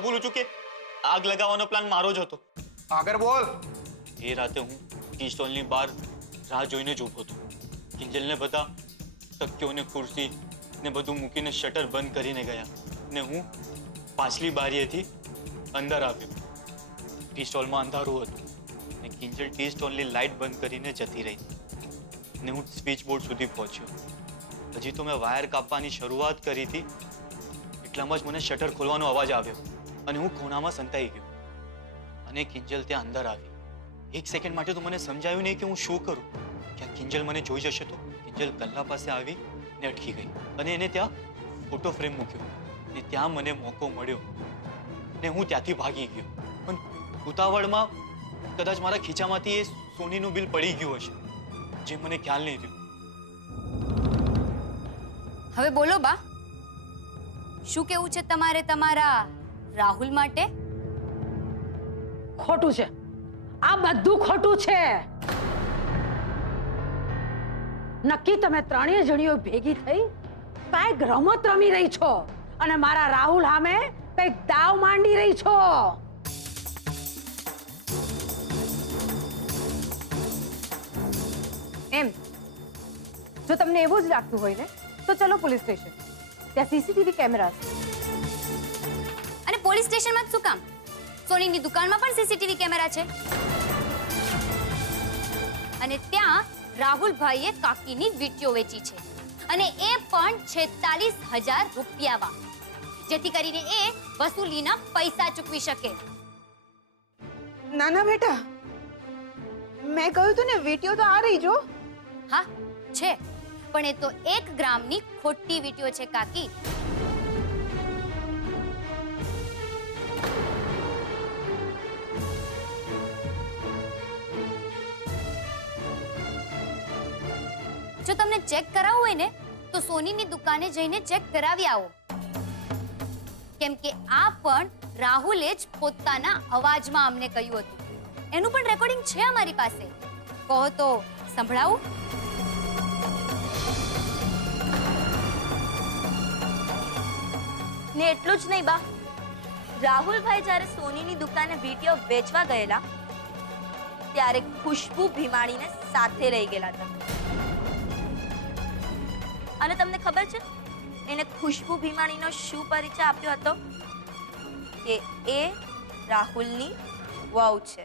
કબૂલું છું કે આગ લગાવવાનો પ્લાન મારો જ હતો. આગળ બોલ. એ રાતે હું ટી સ્ટોલની બહાર રાહ જોઈને જ ઊભો હતો. કિંજલને બધા તકીઓ ને ખુરશી ને બધું મૂકીને શટર બંધ કરીને ગયા ને હું પાછલી બારીએથી અંદર આવ્યો. ટી સ્ટોલમાં અંધારું હતું ને કિંજલ ટી સ્ટોલની લાઇટ બંધ કરીને જતી રહી ને હું સ્વિચ બોર્ડ સુધી પહોંચ્યો. હજી તો મેં વાયર કાપવાની શરૂઆત કરી હતી એટલામાં જ મને શટર ખોલવાનો અવાજ આવ્યો અને હું ખૂણામાં સંતાઈ ગયો અને કિંજલ ત્યાં અંદર આવી. એક સેકન્ડ માટે તો મને સમજાયું નહીં કે હું શું કરું. ક્યાં કિંજલ મને જોઈ જશે તો? કિંજલ ગલ્લા પાસે આવી ને અટકી ગઈ અને એને ત્યાં ફોટો ફ્રેમ મૂક્યો ને ત્યાં મને મોકો મળ્યો ને હું ત્યાંથી ભાગી ગયો. પણ ઉતાવળમાં કદાચ મારા ખીચામાંથી એ સોનીનું બિલ પડી ગયું હશે જે મને ખ્યાલ નહીં રહ્યો. હવે બોલો બા, શું કેવું છે તમારે તમારા રાહુલ માટે? ખોટું છે, આ બધું ખોટું છે. નક્કી તમે ત્રણેય જણીઓ ભેગી થઈ કાંઈક રમત રમી રહી છો અને મારા રાહુલ સામે કંઈક દાવ માંડી રહી છો. એમ જો તમને એવું જ લાગતું હોય ને તો ચલો પોલીસ સ્ટેશન, ત્યાં સીસીટીવી કેમેરા છે. અને પોલીસ સ્ટેશનમાં જ શું કામ? સોનીની દુકાનમાં પણ સીસીટીવી કેમેરા છે અને ત્યાં રાહુલભાઈએ કાકીની વીંટીઓ વેચી છે અને એ પણ 46,000 રૂપિયામાં, જેથી કરીને એ વસૂલીના પૈસા ચૂકવી શકે. ના ના બેટા, મેં કહ્યું તું ને વીટીઓ તો આ રહી જો. હા છે, પણ એ તો 1 ગ્રામની ખોટી વીંટીઓ છે કાકી. જો તમને ચેક કરાવવું હોય ને તો સોનીની દુકાને જઈને ચેક કરાવી આવો, કેમ કે આ પણ રાહુલે જ પોતાના અવાજમાં અમને કહ્યું હતું. એનું પણ રેકોર્ડિંગ છે અમારી પાસે. કહો તો સંભળાવું? ને એટલું જ નહીં બા, રાહુલભાઈ જ્યારે સોનીની દુકાને વીંટીઓ વેચવા ગયેલા ત્યારે ખુશ્બુ ભીમાણીને સાથે લઈ ગયેલા હતા. અને તમને ખબર છે એને ખુશ્બુ ભીમાણીનો શું પરિચય આપ્યો હતો? કે એ રાહુલની વહુ છે.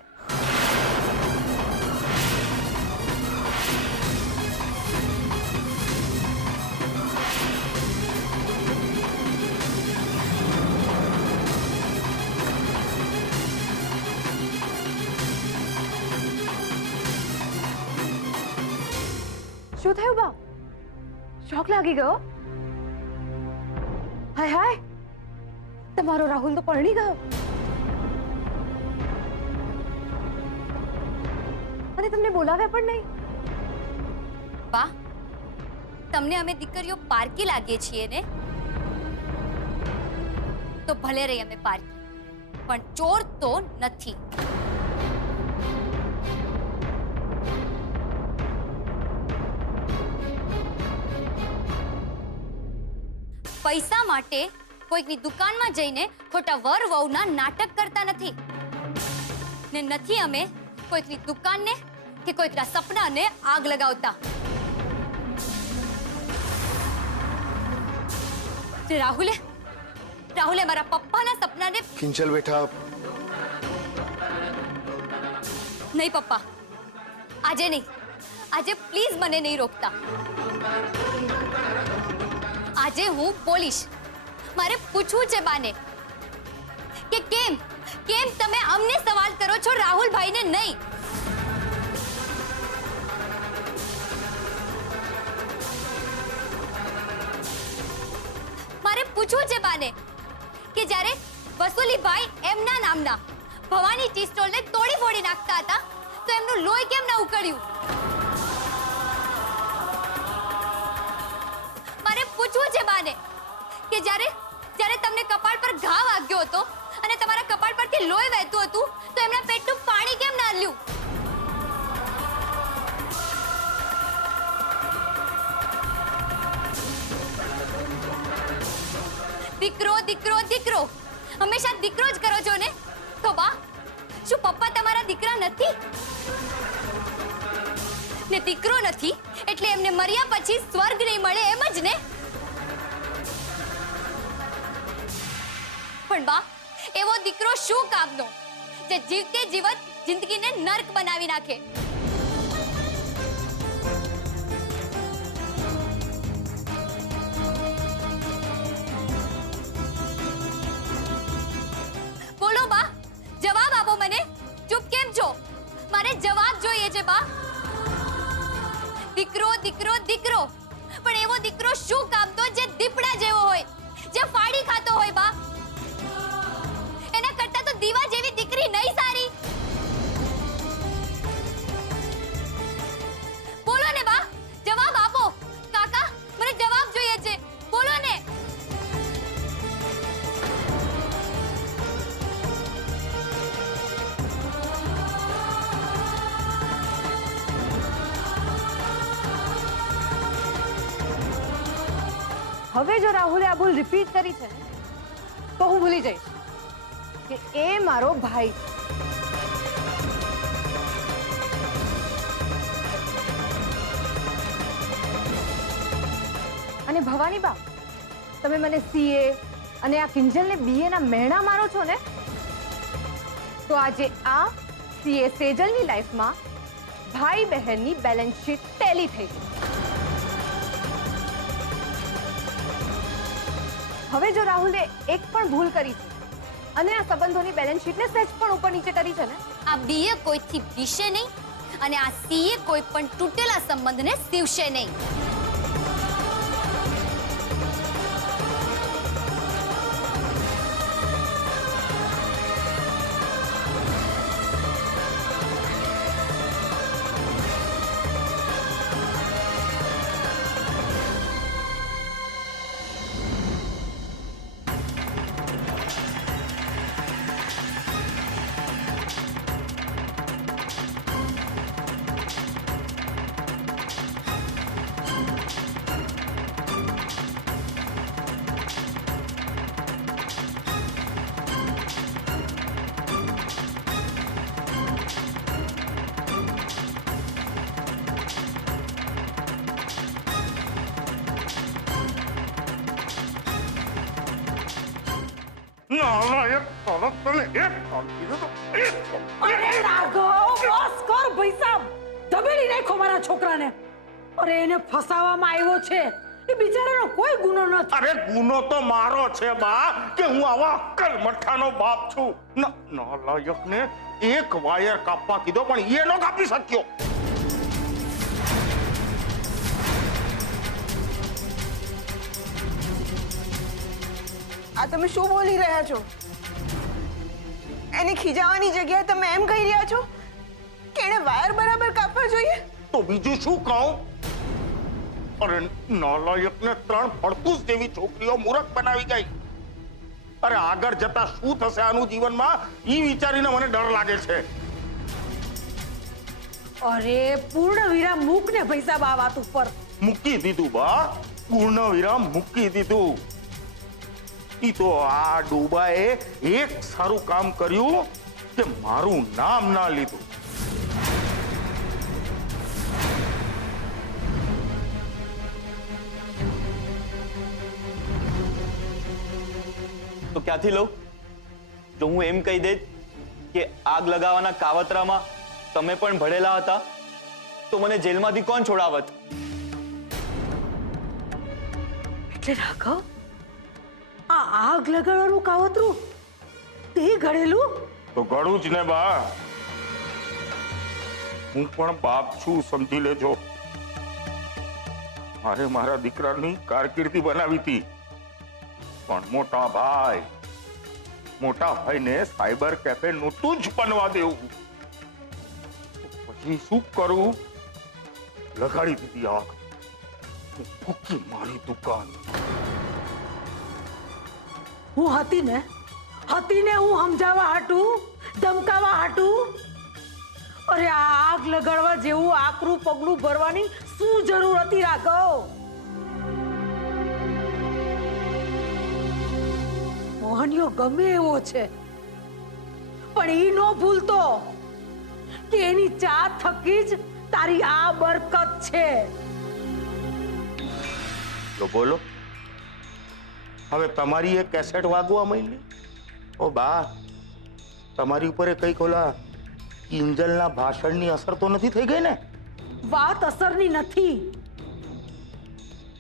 શું થયું બા? શોક લાગી ગયો? હાય હાય, તમારો રાહુલ તો પરણી ગયો અને તમને બોલાવ્યા પણ નહીં. બા, તમને અમે દીકરીઓ પારકી લાગીએ છીએ ને? તો ભલે રહી અમે પારકી, પણ ચોર તો નથી. પૈસા માટે કોઈકની દુકાનમાં જઈને ખોટા વર વહુના નાટક કરતા નથી ને નથી અમે કોઈકની દુકાનને કે કોઈકના સપનાને આગ લગાવતા. રાહુલે મારા પપ્પાના સપનાને... કિંજલ બેટા, નહીં પપ્પા, આજે નહીં. આજે પ્લીઝ મને નહીં રોકતા. આજે હું બોલીશ. મારે પૂછવું છે બાને કે કેમ તમે અમને સવાલ કરો છો, રાહુલભાઈને નહીં? મારે પૂછવું છે બાને કે જ્યારે વસુલીભાઈ એમના નામના ભવાની ટી સ્ટોલને તોડી ફોડી નાખતા હતા તો એમનું લોહી કેમ ન ઉકળ્યું? પૂછવું છે બાને કે જ્યારે તમને કપાળ પર ઘા વાગ્યો હતો અને તમારા કપાળ પરથી લોહી વહેતું હતું તો એમના પેટનું પાણી કેમ ના લ્યું? દીકરો દીકરો દીકરો, હંમેશા દીકરો જ કરો છો ને? તો બા, શું પપ્પા તમારા દીકરા નથી? ને દીકરો નથી એટલે એમને મર્યા પછી સ્વર્ગ નહીં મળે એમ જ ને? પણ બા, એવો દીકરો શું કામનો જે જીવતે જીવત જિંદગીને નર્ક બનાવી નાખે? બોલો બા, જવાબ આપો મને. ચૂપ કેમ છો? મારે જવાબ જોઈએ છે બા. દીકરો દીકરો દીકરો, પણ એવો દીકરો શું કામનો જે દીપડા જેવો હોય, જે ફાડી ખાતો હોય બા? એના કરતા તો દીવા જેવી દીકરી નહીં સારી? બોલો ને બા, જવાબ આપો. કાકા, મને જવાબ જોઈએ છે, બોલો ને. હવે જો રાહુલે આ ભૂલ રિપીટ કરી છે ને, તો હું ભૂલી જઈશ કે એ મારો ભાઈ છે. અને ભવાની બા, તમે મને સીએ અને આ કિંજલને બીએ ના મહેણા મારો છો ને, તો આજે આ સીએ સેજલની લાઈફમાં ભાઈ બહેનની બેલેન્સ શીટ ટેલી થઈ ગઈ. હવે જો રાહુલે એક પણ ભૂલ કરી છે અને આ સંબંધોની બેલેન્સ શીટને સહેજ પણ ઉપર નીચે કરી છે ને, આ બીએ કોઈથી બીશે નહીં અને આ સીએ કોઈ પણ તૂટેલા સંબંધને સીવશે નહીં. નાલાયક તરત તને એક કામ કીધું તો એક કામ. અરે રાઘવ, બસ કર ભાઈ સાહેબ. દબેડી નાખો મારા છોકરાને. અરે એને ફસાવવામાં આવ્યો છે. એ બિચારાનો કોઈ ગુનો નથી. અરે ગુનો તો મારો છે બા કે હું આવા અક્કલ મઠ્ઠાનો બાપ છું. નાલાયકને એક વાયર કાપવા કીધો પણ એ નો કાપી શક્યો. આ તમે શું બોલી રહ્યા છો? એને ખીજાવાની જગ્યાએ તમે એમ કહી રહ્યા છો કે એને વાયર બરાબર કાપવા જોઈએ? તો બીજું શું કહું? અરે નાલાયકને 3 ફળકૂસ જેવી છોકરીઓ મૂર્ખ બનાવી ગઈ. અરે આગળ જતા શું થશે આનું જીવનમાં ઈ વિચારીને મને ડર લાગે છે. અરે પૂર્ણ વિરામ મૂક ને ભાઈ સાહેબ આ વાત ઉપર. મૂકી દીધું બા, પૂર્ણ વિરામ મૂકી દીધું. ઈ તો આ ડૂબાએ એક સારું કામ કર્યું કે મારું નામ ના લીધું. તો ક્યાંથી લઉં? જો હું એમ કહી દેત કે આગ લગાવવાના કાવતરામાં તમે પણ ભળેલા હતા તો મને જેલમાંથી કોણ છોડાવત? એટલે રાઘવ, આ આગ લગાડવાનું કાવતરું તે ઘડેલું? તો ઘડું જ ને બા. હું પણ બાપ છું, સમજી લેજો. મારે મારા દીકરાની કારકિર્દી બનાવી હતી પણ મોટા ભાઈને સાયબર કેફે નહોતું જ બનવા દેવું. પછી શું કરું? લગાડી દીધી આગ. ફૂકી મારી દુકાન. હું હતી ને હું સમજાવવા હાટું, ધમકાવા હાટું. અરે આ આગ લગાડવા જેવું આકરું પગલું ભરવાની શું જરૂર હતી રાઘવ? મોહનિયો ગમે એવો છે, પણ ઈ નો ભૂલતો કે એની ચા થકી જ તારી આ બરકત છે. તો બોલો, હવે તમારી એ કેસેટ વાગવા માંડી. ઓ બા, તમારી ઉપર એ કઈક ઓલા કિંજલના ભાષણની અસર તો નથી થઈ ગઈ ને? વાત અસરની નથી,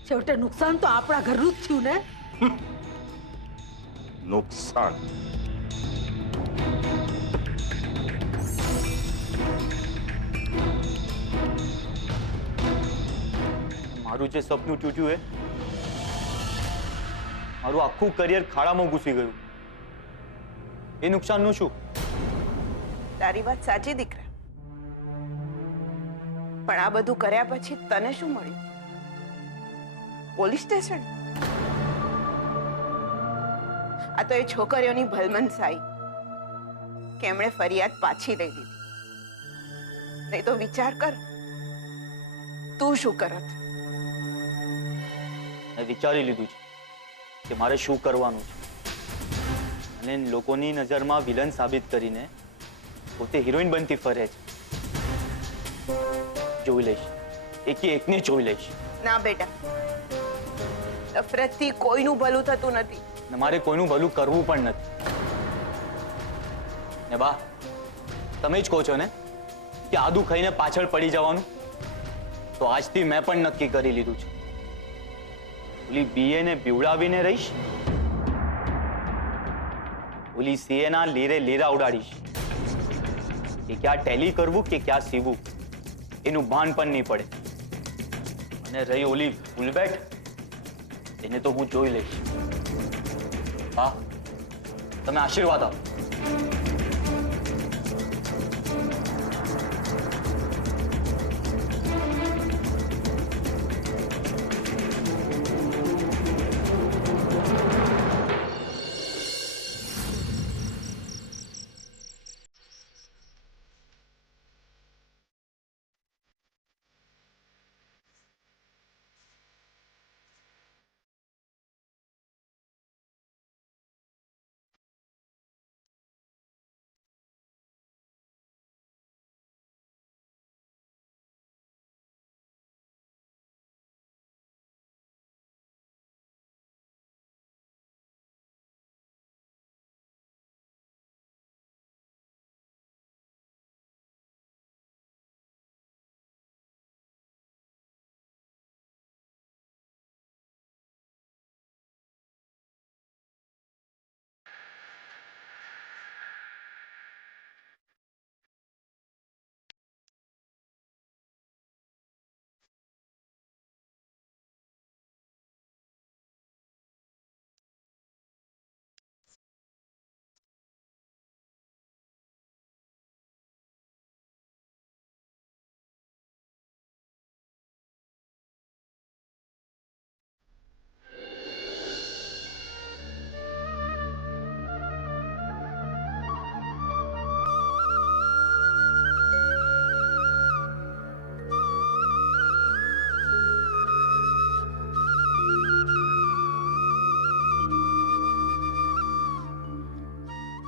છેવટે નુકસાન તો આપણા ઘરનું જ થયું ને. નુકસાન? મારું જે સપનું તૂટ્યું એ મારું આખું કરિયર ખાડામાં ઘૂસી ગયું. એ નુકસાનનું શું? તારી વાત સાચી દીકરા, પણ આ બધું કર્યા પછી તને શું મળ્યું? Police station? આ તો એ છોકરીઓની ભલમનસાઈ કે એમણે ફરિયાદ પાછી લઈ લીધી. નહીં તો વિચાર કર, તું શું કરત? મેં વિચારી લીધું છે કે મારે શું કરવાનું છે, અને લોકોની નજરમાં વિલન સાબિત કરીને પોતે હિરોઈન બનતી ફરે છે. જોઈ લઈશ, એકે એકને જોઈ લઈશ. ના બેટા, નફરતથી કોઈનું ભલું થતું નથી. ને મારે કોઈનું ભલું કરવું પણ નથી. ને બા, તમે જ કહો છો ને કે આદુ ખાઈને પાછળ પડી જવાનું, તો આજથી મેં પણ નક્કી કરી લીધું છે. ઓલી બીએ ને બીવડાવીને રહીશ, ઓલી સીએ ના લીરે લીરા ઉડાડીશ. કે ક્યાં ટેલી કરવું કે ક્યાં સીવું એનું ભાન પણ નહીં પડે. અને રહી ઓલી ફૂલબેટ, એને તો હું જોઈ લઈશ. હા, તમે આશીર્વાદ આપો.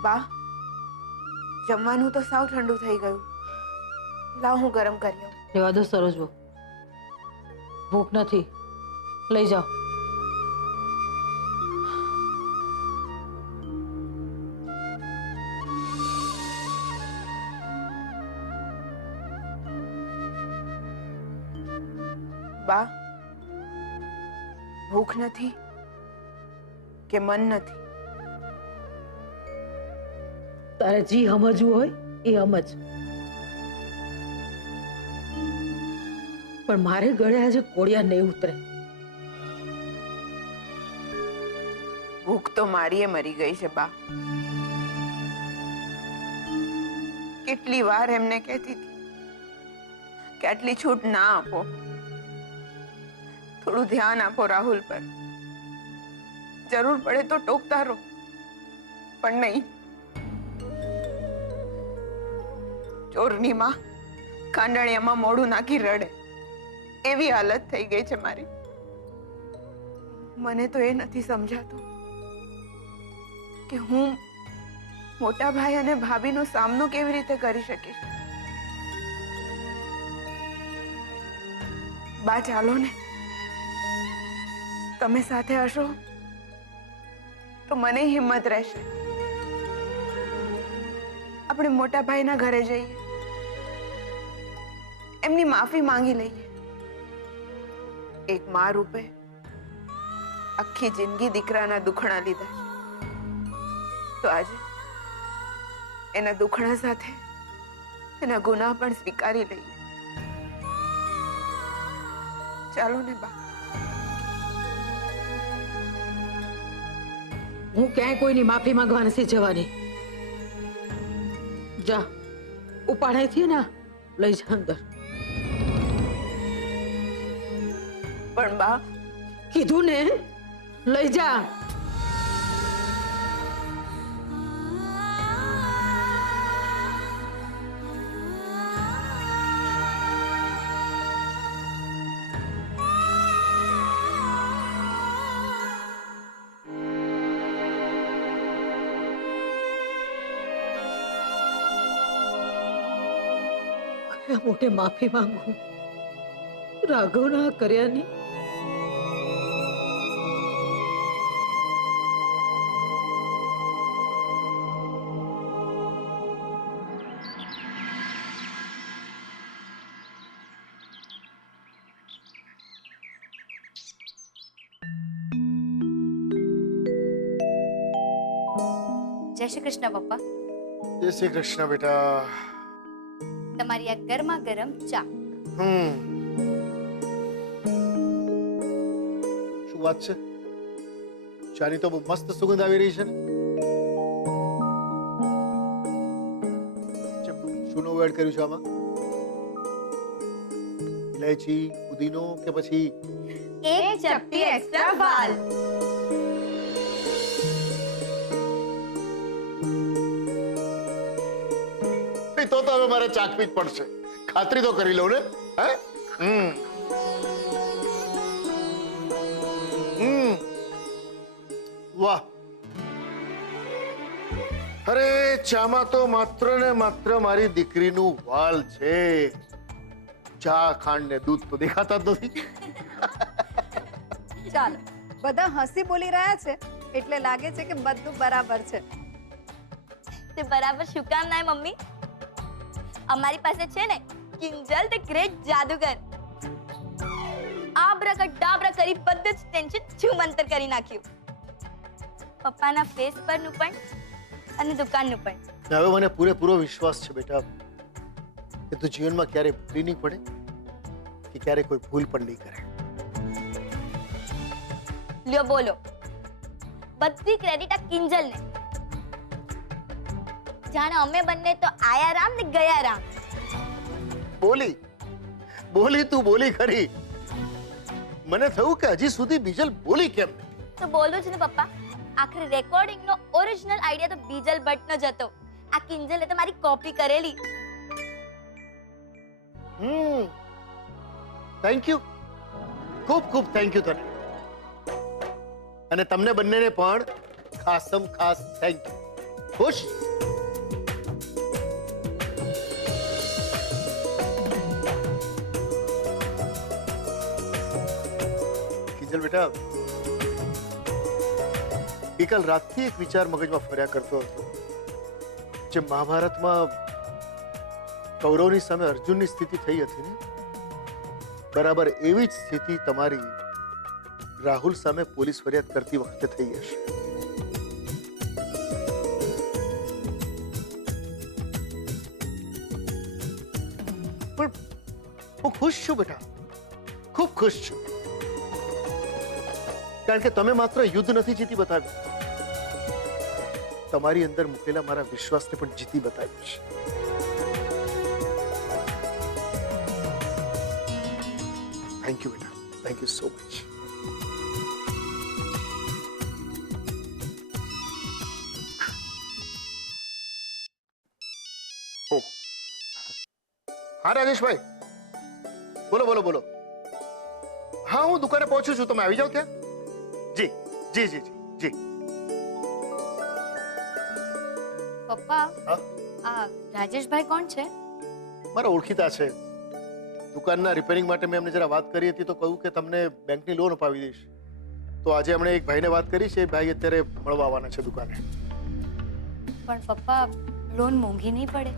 બા, જમવાનું તો સાવ ઠંડુ થઈ ગયું. લાવ હું ગરમ કરી આવું. રેવા દો સરોજબહુ, ભૂખ નથી, લઈ જાઓ. બા, ભૂખ નથી કે મન નથી? તારે જી સમજવું હોય એ સમજ, પણ મારે ગળે આજે કોળિયા નહીં ઉતરે. ભૂખ તો મારીએ મરી ગઈ છે બા. કેટલી વાર એમને કહેતી હતી કે આટલી છૂટ ના આપો, થોડું ધ્યાન આપો રાહુલ પર, જરૂર પડે તો ટોકતા રહો, પણ નહીં. ચોરની માં કાંડળિયામાં મોઢું નાખી રડે એવી હાલત થઈ ગઈ છે મારી. મને તો એ નથી સમજાતું કે હું મોટા ભાઈ અને ભાભીનો સામનો કેવી રીતે કરી શકીશ. બા ચાલો ને, તમે સાથે હશો તો મને હિંમત રહેશે. આપણે મોટા ભાઈના ઘરે જઈએ, એમની માફી માંગી લઈએ. એક મા રૂપે આખી જિંદગી દીકરાના દુખણા લીધા છે, તો આજે એના દુખણા સાથે એના ગુનાહ પણ સ્વીકારી લઈએ. ચાલો ને બા. હું ક્યાંય કોઈની માફી માંગવા નથી જવાની. જા, ઉપાડેથી ને લઈ જા અંદર. પણ બા, કીધું ને, લઈ જા. કયા મોટે માફી માંગુ રાઘવના કર્યાની. જય શ્રી કૃષ્ણ પપ્પા. જય શ્રી કૃષ્ણ બેટા. તમારી આ ગરમા ગરમ ચા. શું વાત છે? ચાની તો બહુ મસ્ત સુગંધ આવી રહી છે ને. શું એડ કર્યું છે આમાં? ઇલાયચી, પુદીનો કે પછી એક ચપટી એક્સ્ટ્રા વાલ. તો હવે મારે ચાખવી જ પડશે. ખાતરી તો કરી લઉં ને. વાહ, અરે ચામાં તો માત્ર ને માત્ર મારી દીકરીનું વાલ છે. ચા, ખાંડ ને દૂધ તો દેખાતા જ નથી. ચાલો, બધા હસી બોલી રહ્યા છે એટલે લાગે છે કે બધું બરાબર છે. તે બરાબર શું કામ ના મમ્મી? અમારી પાસે છે ને કિંજલ ધ ગ્રેટ જાદુગર. આબ્રાકડાબ્રા કરી બધું જ ટેન્શન છૂમંતર કરી નાખ્યું. પપ્પાના ફેસ પરનું પણ અને દુકાનનું પણ. હવે મને પૂરેપૂરો વિશ્વાસ છે બેટા કે તું જીવનમાં ક્યારે ભૂલી નહીં પડે કે ક્યારે કોઈ ભૂલ પણ નહીં કરે. લ્યો બોલો, બધી ક્રેડિટ આ કિંજલને. જાણે અમે બંને તો આયા રામ ને ગયા રામ. બોલી તું બોલી ખરી. મને થયું કે હજી સુધી બીજલ બોલી કેમ? તો બોલું જ ને પપ્પા. આખરે રેકોર્ડિંગ નો ઓરિજિનલ આઈડિયા તો બીજલ ભટ્ટ નો જ હતો. આ કિંજલે તો મારી કોપી કરેલી. થેન્ક યુ, ખૂબ ખૂબ થેન્ક યુ તને. અને તમને બંનેને પણ ખાસમ ખાસ થેન્ક યુ. ખુશ? કિંજલ બેટા, ગઈકાલ રાતથી એક વિચાર મગજમાં ફર્યા કરતો હતો. જે મહાભારતમાં કૌરવની સામે અર્જુનની સ્થિતિ થઈ હતી ને, બરાબર એવી જ સ્થિતિ તમારી રાહુલ સામે પોલીસ ફરિયાદ કરતી વખતે થઈ હશે. પણ હું ખુશ છું બેટા, ખૂબ ખુશ છું. કારણ કે તમે માત્ર યુદ્ધ નથી જીતી બતાવ્યું, તમારી અંદર મૂકેલા મારા વિશ્વાસને પણ જીતી બતાવ્યું છે. થેન્ક યુ બેટા, થેન્ક યુ સો મચ. હા રાજેશભાઈ, બોલો બોલો બોલો. હા, હું દુકાને પહોંચું છું, તમે આવી જાઓ ત્યાં. જી જી જી જી જી. પપ્પા હા? આ રાજેશભાઈ કોણ છે? મારા ઓળખીતા છે. દુકાનના રિપેરિંગ માટે મેં એમને જરા વાત કરી હતી તો કહ્યું કે તમને બેંકની લોન અપાવી દઈશ. તો આજે એમણે એક ભાઈને વાત કરી છે, એ ભાઈ અત્યારે મળવા આવવાના છે દુકાને. પણ પપ્પા લોન મોંઘી નહીં પડે?